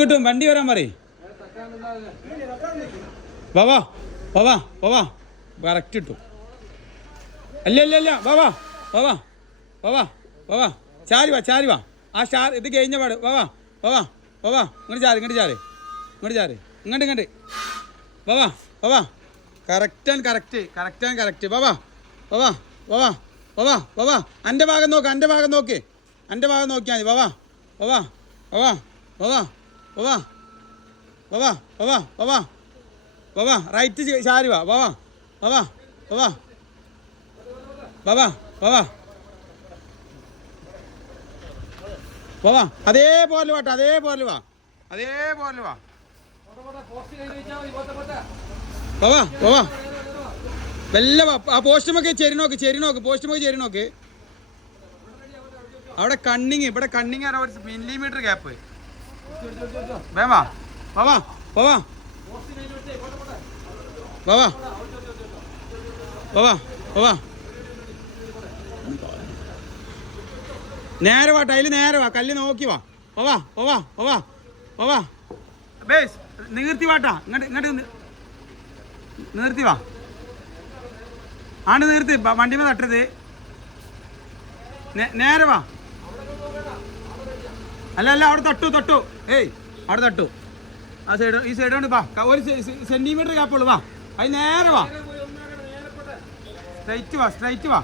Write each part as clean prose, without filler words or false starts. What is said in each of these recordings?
കിട്ടും വണ്ടി വരാൻ പറയും. വാവാ വാവാ വാവാ കറക്റ്റ് കിട്ടും. അല്ല അല്ല അല്ല വാവാ വാവാ വാവാ വാവാ ചാരി വാ ചാരി വാ. ആ സ്റ്റാർ ഇത് കഴിഞ്ഞ പാട് വാവാ വാവാ വാവാ ഇങ്ങോട്ട് ചാര് ഇങ്ങോട്ട് ചാര് ഇങ്ങോട്ട് ചാര് ഇങ്ങോട്ട് ഇങ്ങോട്ട് വാവാ വാവാ കറക്റ്റാണ് കറക്റ്റ് കറക്റ്റാണ് കറക്റ്റ്. വാവാ വാവാ വാവാ വാവാ വാവാ എൻ്റെ ഭാഗം നോക്ക് എൻ്റെ ഭാഗം നോക്ക് എൻ്റെ ഭാഗം നോക്കിയാൽ മതി. വാവാ വാവാ വാവാ വാവാ വാവാ വാവാ വാവാ വാവാ വാവാ റൈറ്റ് ചാരി വാ. വാവാ വാവാ വാവാ വാവാ വാവാ വാവാ അതേപോലെ വാട്ടോ അതേപോലെ വാ അതേപോലെ വാ. വാവാ വാവാ വല്ല വാ. ആ പോസ്റ്റുമൊക്കെ ചെരി നോക്ക് ചെരി നോക്ക് പോസ്റ്റുമൊക്കെ ചെരി നോക്ക്. അവിടെ കണ്ണിങ് ഇവിടെ കണ്ണിങ് ആണ് ഒരു മില്ലിമീറ്റർ ഗ്യാപ്പ്. വേവാ വാവാ വാവാ വാവാ വാവാ വാവാ നേരെ വാ ടൈല് നേരെ വാ കല്ല് നോക്കി വാ. വാവാ വാവാ വാവാ വാവാ ബേസ് നീർത്തി വാട്ടാ ഇങ്ങോട്ട് ഇങ്ങോട്ട് നീർത്തി വാ. ആണ്ട് നീർത്തി വണ്ടിമേ തട്ടരുത് നേരെ വാ. അല്ല അല്ല അവിടെ തട്ടു തട്ടു ഏയ് അവിടെ തട്ടു. ആ സൈഡ് ഈ സൈഡ് കൊണ്ട് വാ ഒരു സെൻറ്റിമീറ്റർ ഗ്യാപ്പുള്ളൂ വാ. അത് നേരെ വാ സ്ട്രൈറ്റ് വാ സ്ട്രൈറ്റ് വാ.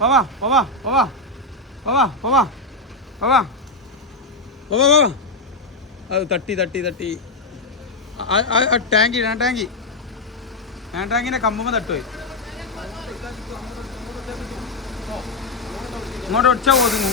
വാവാ വാവാ വാവാ വാവാ വാവാ വാവാ വാവാ വാവാ. അത് തട്ടി തട്ടി തട്ടി ടാങ്കി ടാങ്കി ടാങ്കിൻ്റെ കമ്പുമ്പോൾ തട്ടുപോയി. ഇങ്ങോട്ട് ഒച്ച പോകുന്നു.